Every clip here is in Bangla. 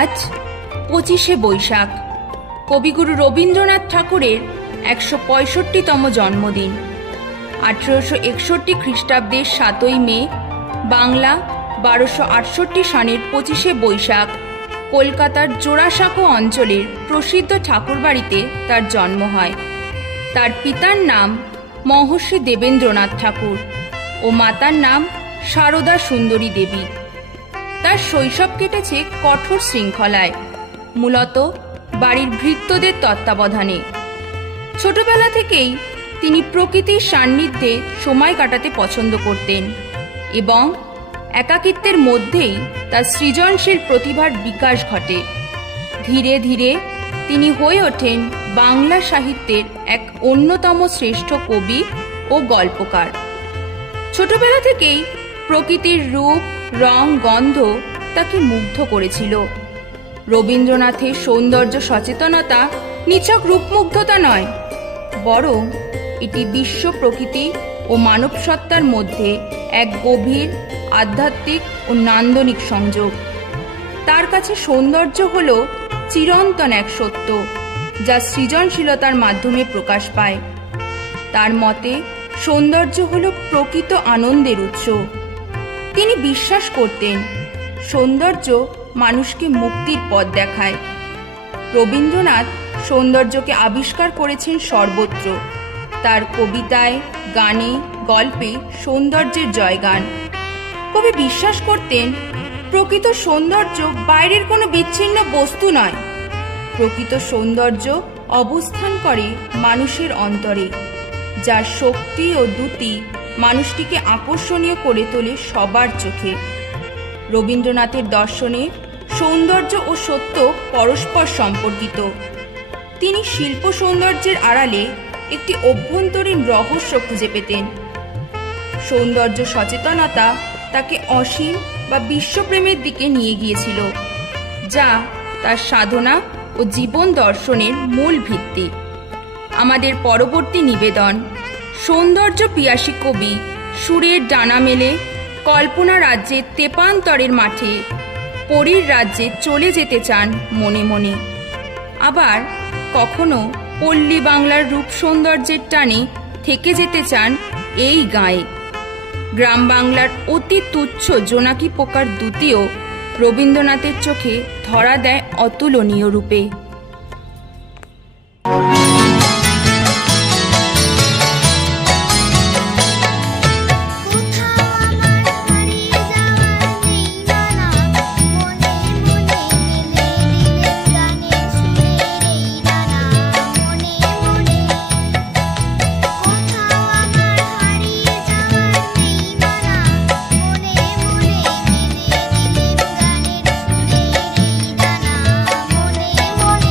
আজ 25শে বৈশাখ, কবিগুরু রবীন্দ্রনাথ ঠাকুরের 165তম জন্মদিন। 1861 খ্রিস্টাব্দের 7ই মে, বাংলা 1268 সনের 25শে বৈশাখ কলকাতার জোড়াসাঁকো অঞ্চলের প্রসিদ্ধ ঠাকুরবাড়িতে তার জন্ম হয়। তার পিতার নাম মহর্ষি দেবেন্দ্রনাথ ঠাকুর ও মাতার নাম সারদা সুন্দরী দেবী। তার শৈশব কেটেছে কঠোর শৃঙ্খলায়, মূলত বাড়ির ভৃত্যদের তত্ত্বাবধানে। ছোটবেলা থেকেই তিনি প্রকৃতির সান্নিধ্যে সময় কাটাতে পছন্দ করতেন এবং একাকিত্বের মধ্যেই তার সৃজনশীল প্রতিভার বিকাশ ঘটে। ধীরে ধীরে তিনি হয়ে ওঠেন বাংলা সাহিত্যের এক অন্যতম শ্রেষ্ঠ কবি ও গল্পকার। ছোটবেলা থেকেই প্রকৃতির রূপ, রং, গন্ধ তাকে মুগ্ধ করেছিল। রবীন্দ্রনাথের সৌন্দর্য সচেতনতা নিছক রূপমুগ্ধতা নয়, বরং এটি বিশ্ব প্রকৃতি ও মানব সত্তার মধ্যে এক গভীর আধ্যাত্মিক ও নান্দনিক সংযোগ। তার কাছে সৌন্দর্য হল চিরন্তন এক সত্য, যা সৃজনশীলতার মাধ্যমে প্রকাশ পায়। তার মতে সৌন্দর্য হল প্রকৃত আনন্দের উৎস। তিনি বিশ্বাস করতেন সৌন্দর্য মানুষকে মুক্তির পথ দেখায়। রবীন্দ্রনাথ সৌন্দর্যকে আবিষ্কার করেছেন সর্বত্র। তার কবিতায়, গানে, গল্পে সৌন্দর্যের জয়গান। কবি বিশ্বাস করতেন প্রকৃত সৌন্দর্য বাইরের কোনো বিচ্ছিন্ন বস্তু নয়, প্রকৃত সৌন্দর্য অবস্থান করে মানুষের অন্তরে, যার শক্তি ও দ্যুতি মানুষটিকে আকর্ষণীয় করে তোলে সবার চোখে। রবীন্দ্রনাথের দর্শনে সৌন্দর্য ও সত্য পরস্পর সম্পর্কিত। তিনি শিল্প সৌন্দর্যের আড়ালে একটি অভ্যন্তরীণ রহস্য খুঁজে পেতেন। সৌন্দর্য সচেতনতা তাকে অসীম বা বিশ্বপ্রেমের দিকে নিয়ে গিয়েছিল, যা তার সাধনা ও জীবন দর্শনের মূল ভিত্তি। আমাদের পরবর্তী নিবেদন, সৌন্দর্য পিয়াসী কবি সুরের ডানা মেলে কল্পনা রাজ্যের তেপান্তরের মাঠে পরীর রাজ্যে চলে যেতে চান মনে মনে। আবার কখনো পল্লী বাংলার রূপ সৌন্দর্যের টানে থেকে যেতে চান এই গাঁয়ে। গ্রাম বাংলার অতি তুচ্ছ জোনাকি পোকার দ্যুতিও রবীন্দ্রনাথের চোখে ধরা দেয় অতুলনীয় রূপে। মনে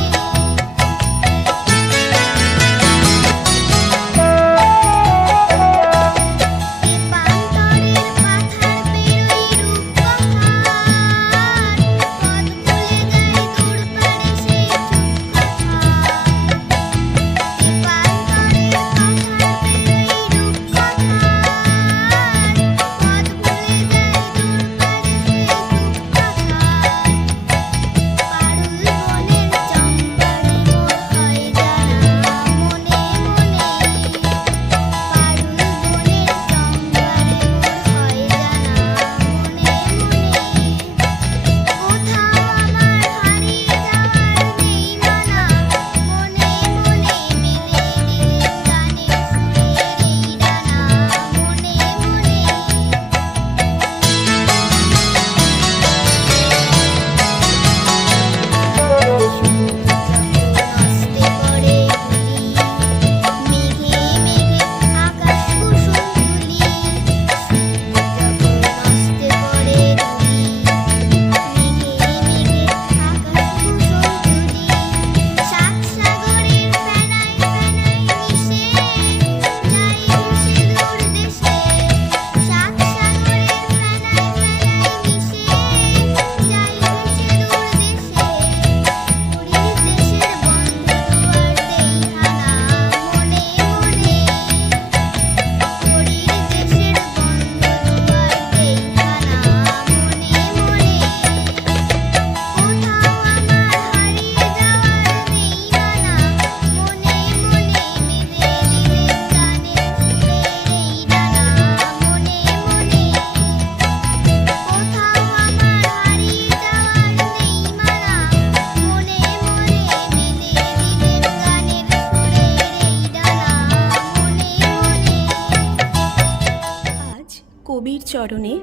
চরণে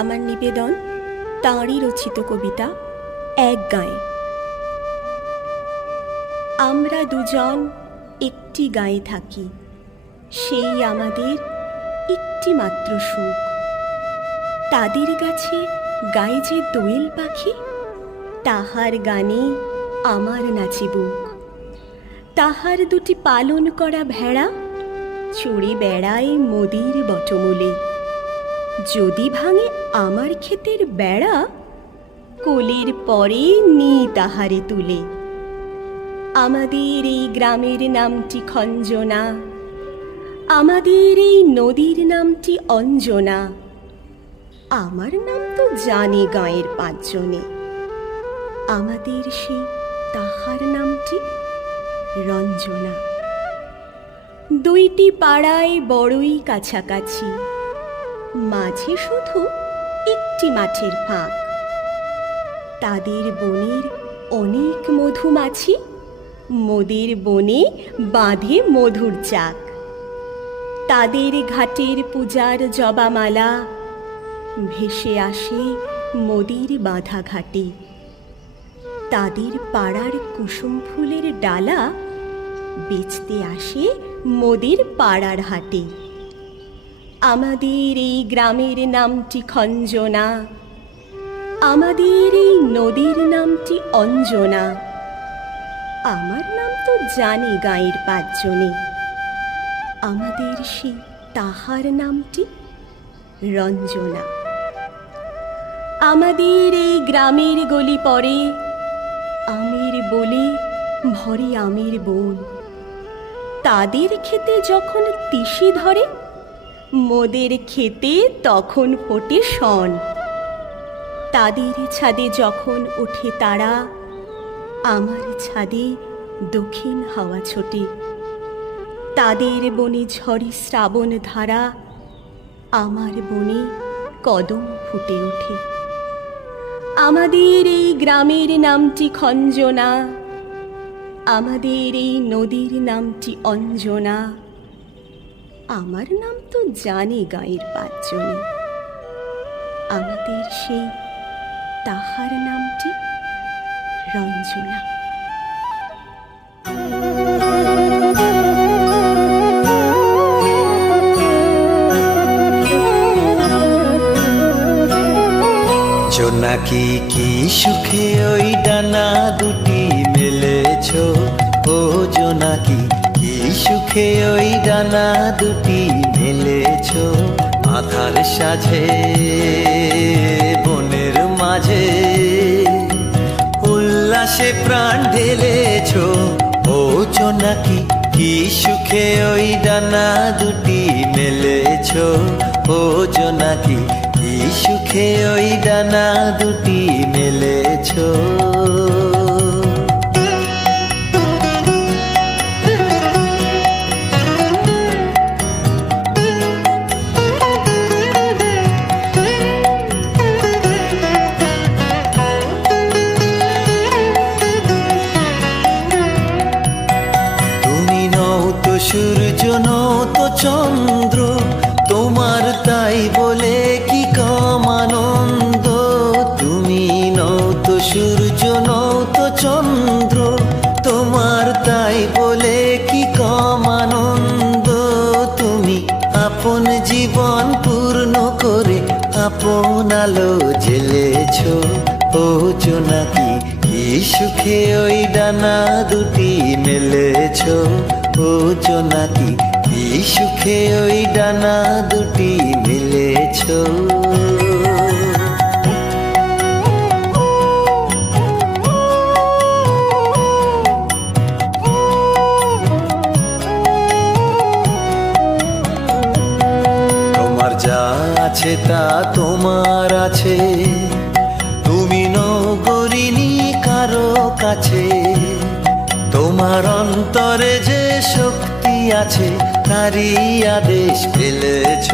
আমার নিবেদন তাঁরই রচিত কবিতা এক গায়ে। আমরা দুজন একটি গায়ে থাকি, সেই আমাদের একটি মাত্র সুখ। তাদের কাছে গায়ে যে দোয়েল পাখি, তাহার গানে আমার নাচে বুক। তাহার দুটি পালন করা ভেড়া চড়ে বেড়ায় মোদির বটমূলে। যদি ভাঙে আমার ক্ষেতের বেড়া, কোলের পরে নি তাহারে তুলে। আমাদের এই গ্রামের নামটি খঞ্জনা, আমাদের এই নদীর নামটি অঞ্জনা। আমার নাম তো জানে গাঁয়ের পাঁচজনে, আমাদের সেই তাহার নামটি রঞ্জনা। দুইটি পাড়ায় বড়ই কাছাকাছি, মাঝে শুধু একটি মাঠের ফাঁক। তাদের বনের অনেক মধুমাছি, মোদের বনে বাঁধে মধুর চাক। তাদের ঘাটের পূজার জবামালা ভেসে আসে মোদির বাঁধা ঘাটে। তাদের পাড়ার কুসুম ফুলের ডালা বেচতে আসে মোদের পাড়ার হাটে। আমাদের এই গ্রামের নামটি খঞ্জনা, আমাদের এই নদীর নামটি অঞ্জনা। আমার নাম তো জানে গাঁয়ের পাঁচজনে, আমাদের সেই তাহার নামটি রঞ্জনা। আমাদের এই গ্রামের গলি পরে আমের বলে ভরে আমের বন। তাদের খেতে যখন তিসি ধরে, মোদের খেতে তখন ফোটে শন। তাদের ছাদে যখন ওঠে তারা, আমার ছাদে দক্ষিণ হাওয়া ছোটে। তাদের বনে ঝরে শ্রাবণ ধারা, আমার বনে কদম ফুটে ওঠে। আমাদের এই গ্রামের নামটি খঞ্জনা, আমাদের এই নদীর নামটি অঞ্জনা। আমার নাম তো জানে গাঁয়ের পাঁচজনে, আমাদের সেই তাহার নামটি রঞ্জনা। জোনাকি কি সুখে ওই ডানা দুটি মেলেছ, ও জোনাকি কি সুখে ওই ডানা দুটি মেলেছ। আধার সাঝে বনের মাঝে উল্লাসে প্রাণ ঢেলেছ, ও জোনাকি কি সুখে ওই ডানা দুটি মেলেছ। ও জোনাকি কি সুখে ওই ডানা দুটি মেলেছ। তুমি নও তো সূর্য, নও তো চন্দ্র, তোমার তাই বলে কি কম আনন্দ। তুমি নও তো সূর্য, নও তো চন্দ্র, তোমার তাই বলে কি কম আনন্দ। তুমি আপন জীবন পূর্ণ করে আপন আলো জ্বেলেছ, ও জোনাকি কি সুখে ওই ডানা দুটি মেলেছ। ও জোনাকি কি সুখে ওই ডানা দুটি মেলেছ। তোমার যা আছে তা তোমার আছে, তুমি নগরিনী কারো কাছে। তোমার অন্তরে যে শক্তি আছে, তারই আদেশ পেলেছ।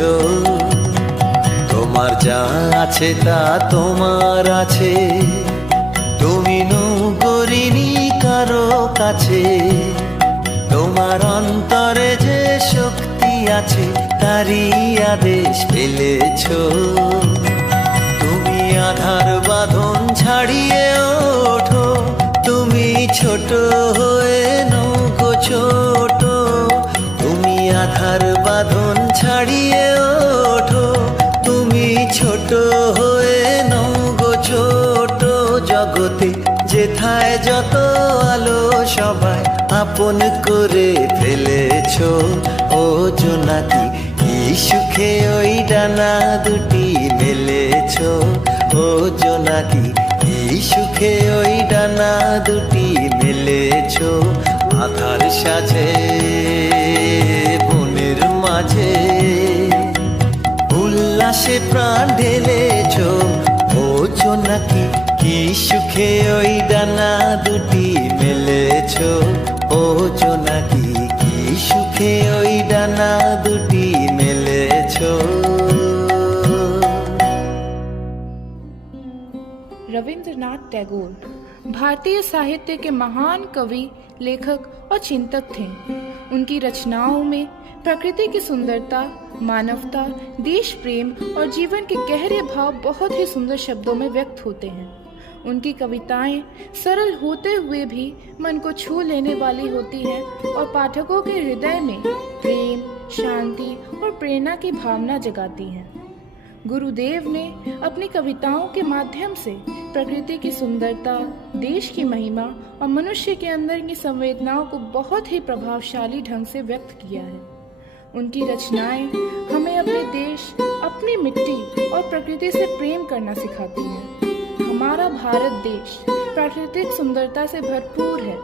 তোমার যা আছে তা তোমার আছে, তুমি নগরিনী কারো কাছে। তোমার অন্তরে যে শক্তি আছে তারই আদেশ পেলেছো। তুমি আধার বাঁধন ছাড়িয়ে ওঠো, তুমি ছোট হয়ে নৌকো ছোট। তুমি আধার বাঁধন ছাড়িয়ে ওঠো, তুমি ছোট হয়ে নৌকো ছোট। জগতে যেথায় যত আলো সবাই আপন করে ফেলেছো। ও জোনাকি কি সুখে ওই ডানা দুটি মেলেছো। ও জোনাকি কি সুখে ওই ডানা দুটি মেলেছো। আধার সাজে বনের মাঝে উল্লাসে প্রাণ ঢেলেছো। ও জোনাকি কি সুখে ওই ডানা দুটি মেলেছো। ও জোনাকি কি সুখে ওই ডানা দুটি মেলেছো। रविंद्रनाथ टैगोर भारतीय साहित्य के महान कवि, लेखक और चिंतक थे। उनकी रचनाओं में प्रकृति की सुंदरता, मानवता, देश प्रेम और जीवन के गहरे भाव बहुत ही सुंदर शब्दों में व्यक्त होते हैं। उनकी कविताएं सरल होते हुए भी मन को छू लेने वाली होती हैं और पाठकों के हृदय में प्रेम, शांति और प्रेरणा की भावना जगाती हैं। गुरुदेव ने अपनी कविताओं के माध्यम से प्रकृति की सुंदरता, देश की महिमा और मनुष्य के अंदर की संवेदनाओं को बहुत ही प्रभावशाली ढंग से व्यक्त किया है। उनकी रचनाएं हमें अपने देश, अपनी मिट्टी और प्रकृति से प्रेम करना सिखाती हैं। हमारा भारत देश प्राकृतिक सुंदरता से भरपूर है।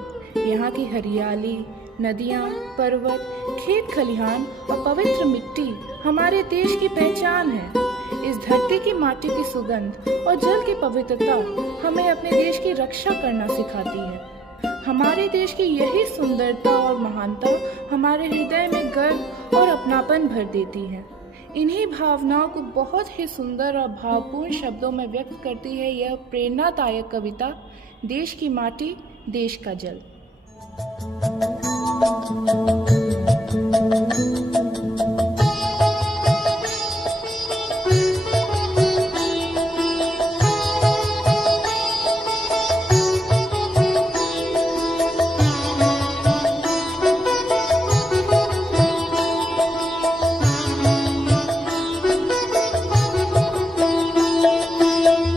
यहाँ की हरियाली, नदियाँ, पर्वत, खेत खलिहान और पवित्र मिट्टी हमारे देश की पहचान है। इस धरती की माटी की सुगंध और जल की पवित्रता हमें अपने देश की रक्षा करना सिखाती है। हमारे देश की यही सुंदरता और महानता हमारे हृदय में गर्व और अपनापन भर देती है। इन्हीं भावनाओं को बहुत ही सुंदर और भावपूर्ण शब्दों में व्यक्त करती है यह प्रेरणादायक कविता देश की माटी, देश का जल।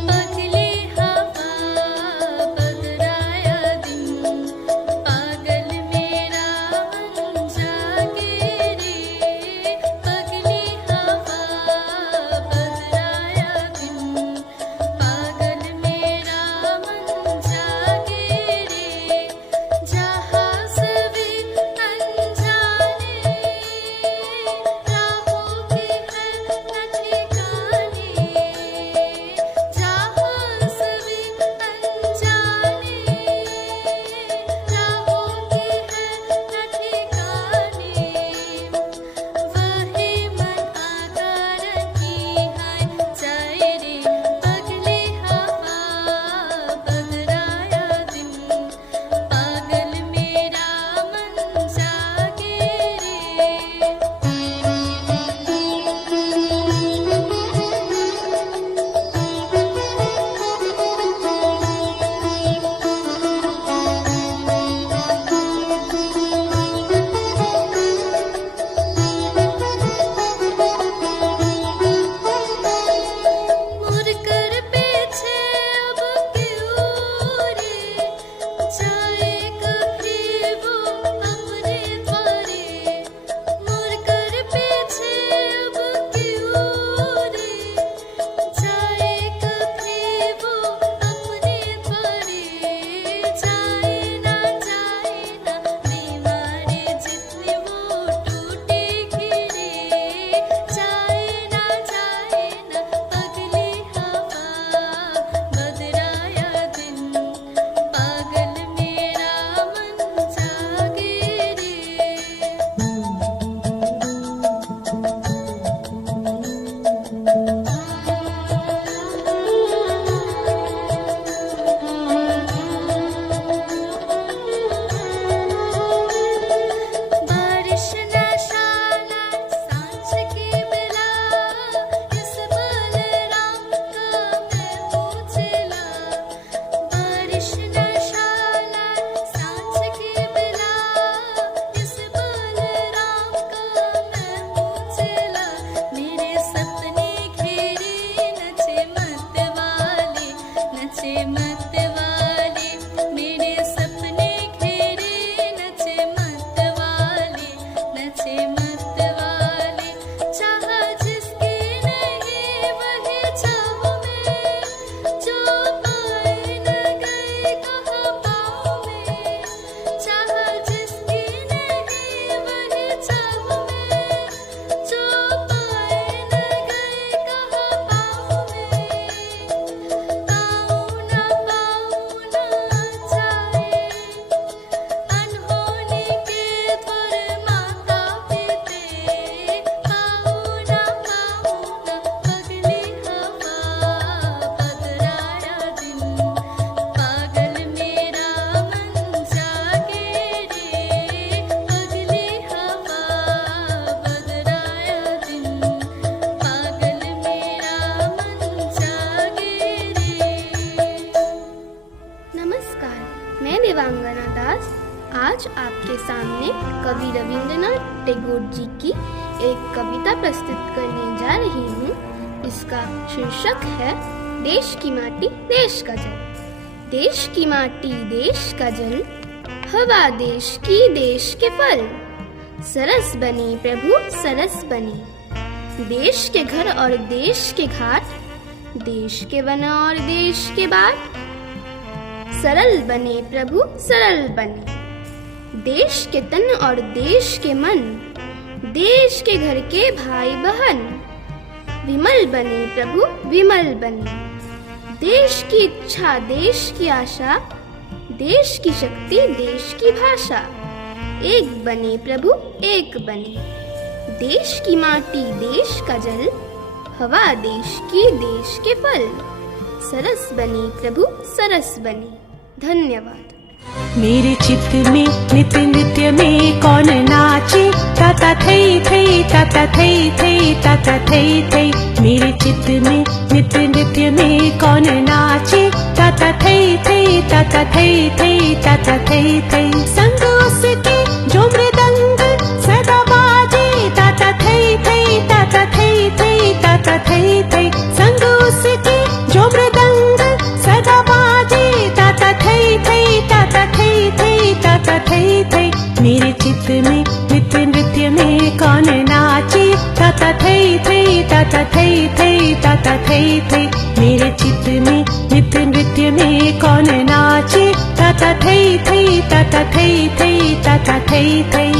पगले हवा पगराया दिन, पागल सामने कवि रविंद्रनाथ टैगोर जी की एक कविता प्रस्तुत करने जा रही हूँ। इसका शीर्षक है देश की माटी देश का जल। देश की माटी देश का जल, हवा देश की देश के फल, सरस बनी प्रभु सरस बनी। देश के घर और देश के घाट, देश के वन और देश के बाट, सरल बने प्रभु सरल बने। देश के तन और देश के मन, देश के घर के भाई बहन, विमल बने प्रभु विमल बने। देश की इच्छा देश की आशा, देश की शक्ति देश की भाषा, एक बने प्रभु एक बने। देश की माटी देश का जल, हवा देश की देश के फल, सरस बनी प्रभु सरस बनी। धन्यवाद। मेरे चित्त में नित्य नृत्य में कौन नाचे, ताता थई थई ताता थई थई ताता थई थई। मेरे चित्त में नित्य नृत्य में कौन नाचे, ताता थई थई ताता थई थई ताता थई थई। संग उसके जो मृदंग सदा बाजे, ताता थई थई ताता थई थई ताता थई थई। संग उसके जो मृदंग सदा बाजे, ताता थई थई ताता थई थई ताता थई थई। मेरे चित्त में नित्य नृत्य में कौन नाचे, ताता थई थई ताता थई थई ताता थई थई। मेरे चित्त में नित्य नृत्य में कौन नाचे, ताता थई थई ताता थई थई ताता थई थई।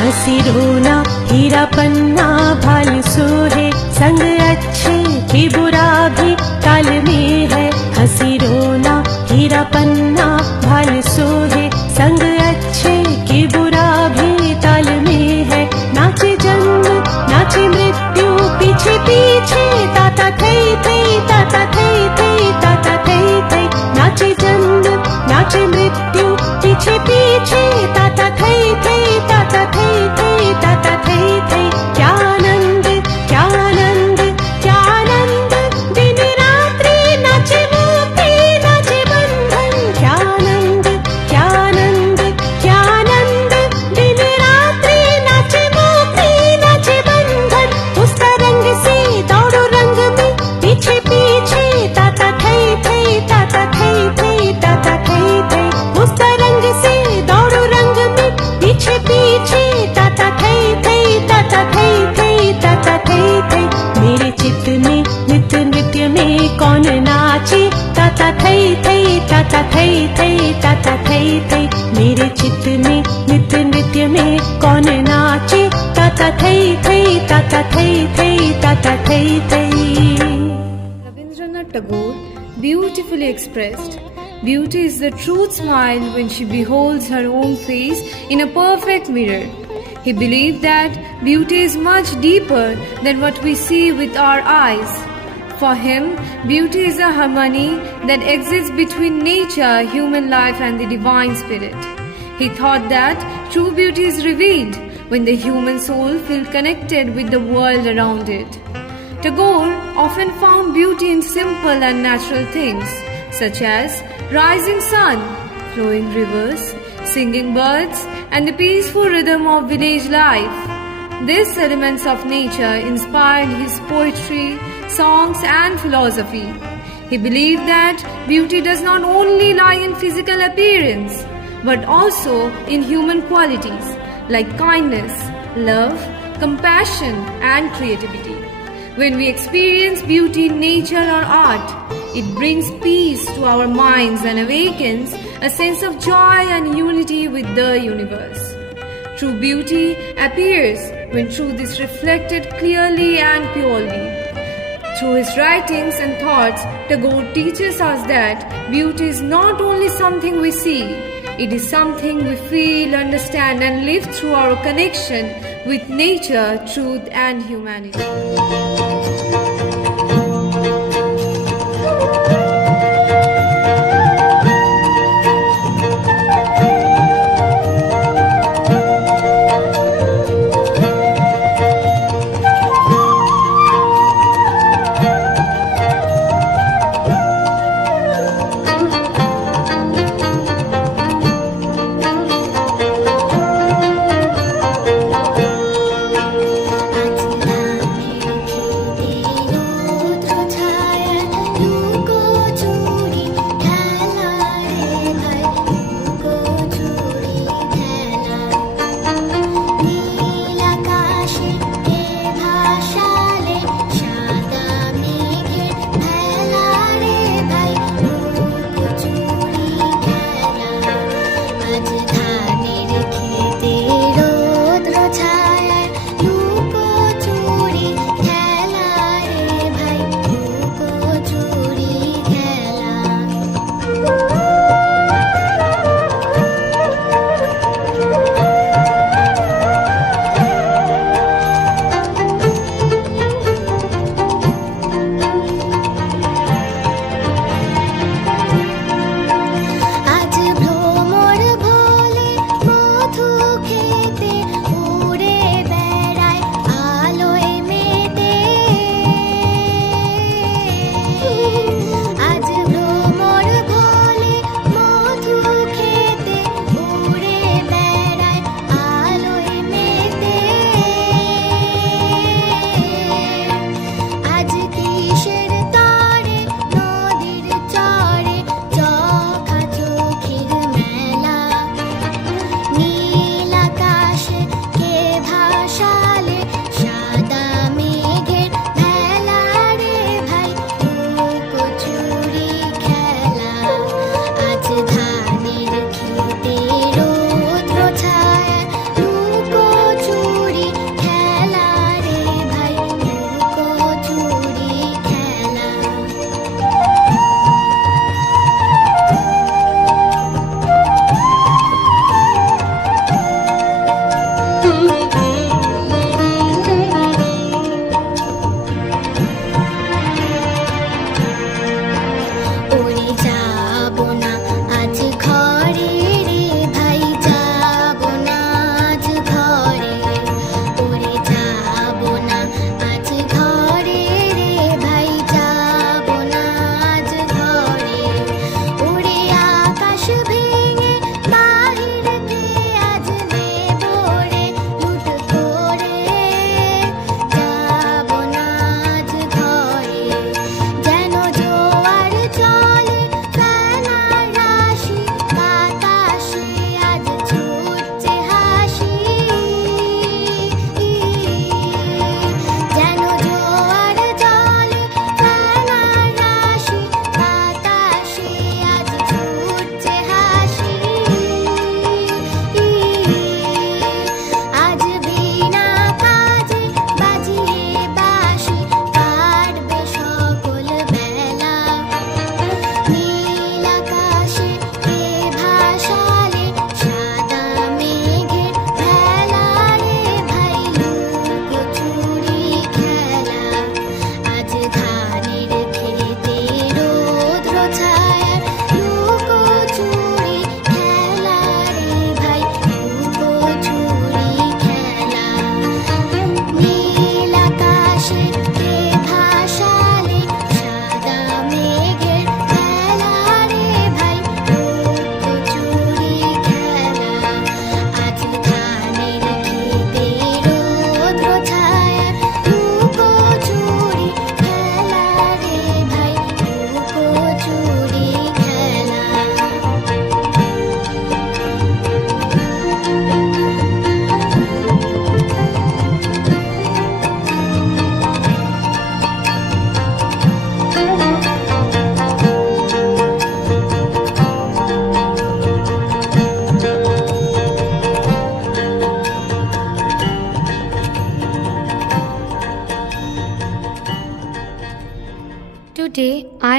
हंसी रोना हीरा पन्ना भाल सोहे, संग अच्छे की बुरा भी ताल में है। हंसी रोना हीरा पन्ना भाल सोहे, संग अच्छे की बुरा भी ताल में है। नाचे जन्म नाचे मृत्यु पीछे पीछे, ताता थई थई ताता थई थई ताता थई थई। नाचे जन्म नाचे मृत्यु पीछे पीछे, ताता थई थई ताता थई थई ताता थई थई। क्या आनंद क्या आनंद क्या आनंद, दिन रात्रि नाचे मुक्ति नाचे बंधन। क्या आनंद क्या आनंद क्या आनंद, दिन रात्रि नाचे मुक्ति नाचे बंधन। उस तरंग से दौड़ो रंग में पीछे पीछे, ताता थई थई ताता थई थई ताता थई थई। उस तरंग से दौड़ो रंग में पीछे पीछे, ताता थई थई ताता थई थई ताता थई थई। मेरे चित्त में नित्य नृत्य में कौन नाचे, ताता थई थई ताता थई थई ताता थई थई। मेरे चित्त में नित्य नृत्य में कौन नाचे, ताता थई थई ताता थई थई ताता थई थई। Rabindranath Tagore beautifully expressed, beauty is the truth smile when she beholds her own face in a perfect mirror. He believed that beauty is much deeper than what we see with our eyes. For him, beauty is a harmony that exists between nature, human life, and the divine spirit. He thought that true beauty is revealed when the human soul feels connected with the world around it. Tagore often found beauty in simple and natural things, such as rising sun, flowing rivers, singing birds, and the peaceful rhythm of village life. These elements of nature inspired his poetry, songs, and philosophy. He believed that beauty does not only lie in physical appearance, but also in human qualities like kindness, love, compassion, and creativity. When we experience beauty in nature or art, it brings peace to our minds and awakens a sense of joy and unity with the universe. True beauty appears when truth is reflected clearly and purely. Through his writings and thoughts, Tagore teaches us that beauty is not only something we see, it is something we feel, understand, and live through our connection with nature, truth, and humanity.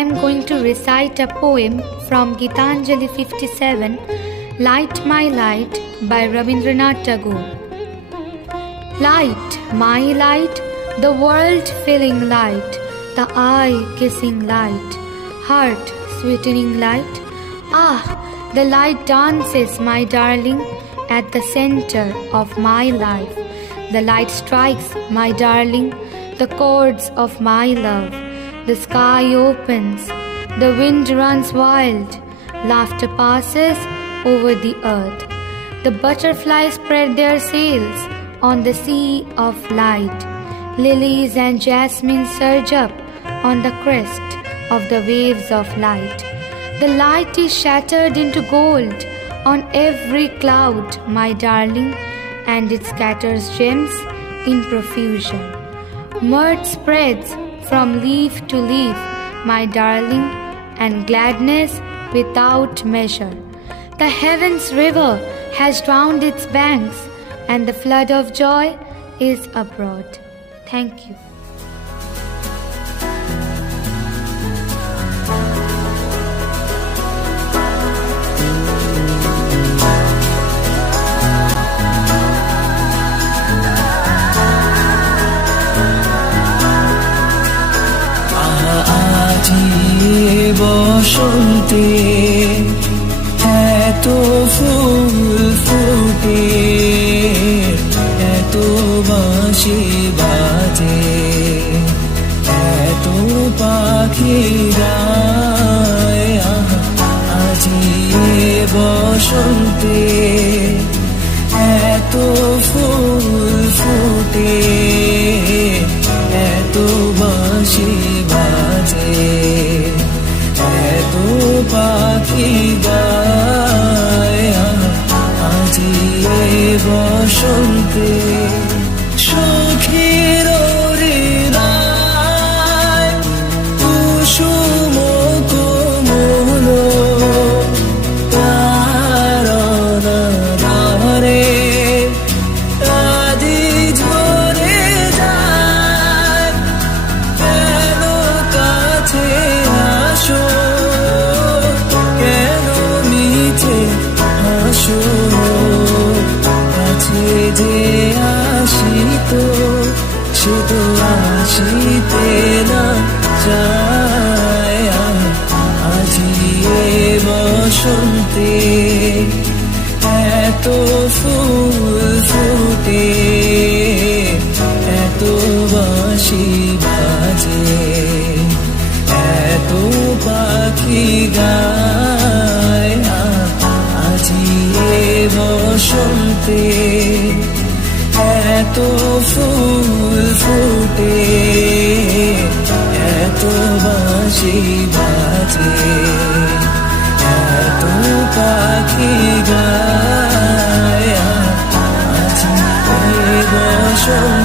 am going to recite a poem from Gitanjali 57, Light My Light by Rabindranath Tagore. Light, my light, the world filling light, the eye kissing light, heart sweetening light. Ah, the light dances, my darling, at the center of my life. The light strikes, my darling, the chords of my love. The sky opens, the wind runs wild, laughter passes over the earth. The butterflies spread their sails on the sea of light. Lilies and jasmine surge up on the crest of the waves of light. The light is shattered into gold on every cloud, my darling, and it scatters gems in profusion. Mirth spreads from leaf to leaf, my darling, and gladness without measure. The heavens river has drowned its banks, and the flood of joy is abroad. Thank you. বসন্তে এত ফুল ফুটে, এত বাঁশি বাজে, এত পাখি গায়। আজি বসন্তে এত ফুল ফুটে, এত বাঁশি বাজে, এত পাখি গায়। আজি বসন্তে সখীর হৃদয় কুসুম কোমল, তারনা ধারে আদি ঝরে যায়। কেন কাছে আসো, কেন মিছে হাসো, কাছে যে আসিত সে তো আসিতে না চায়। আজি বসন্তে এত ফুল ফুটে, এত বাঁশি বাজে, এত পাখি গায়। আজি বসন্তে এত ফুল ফুটে, এত বাঁশি বাজে, এত পাখি গায়। আজি বসন্তে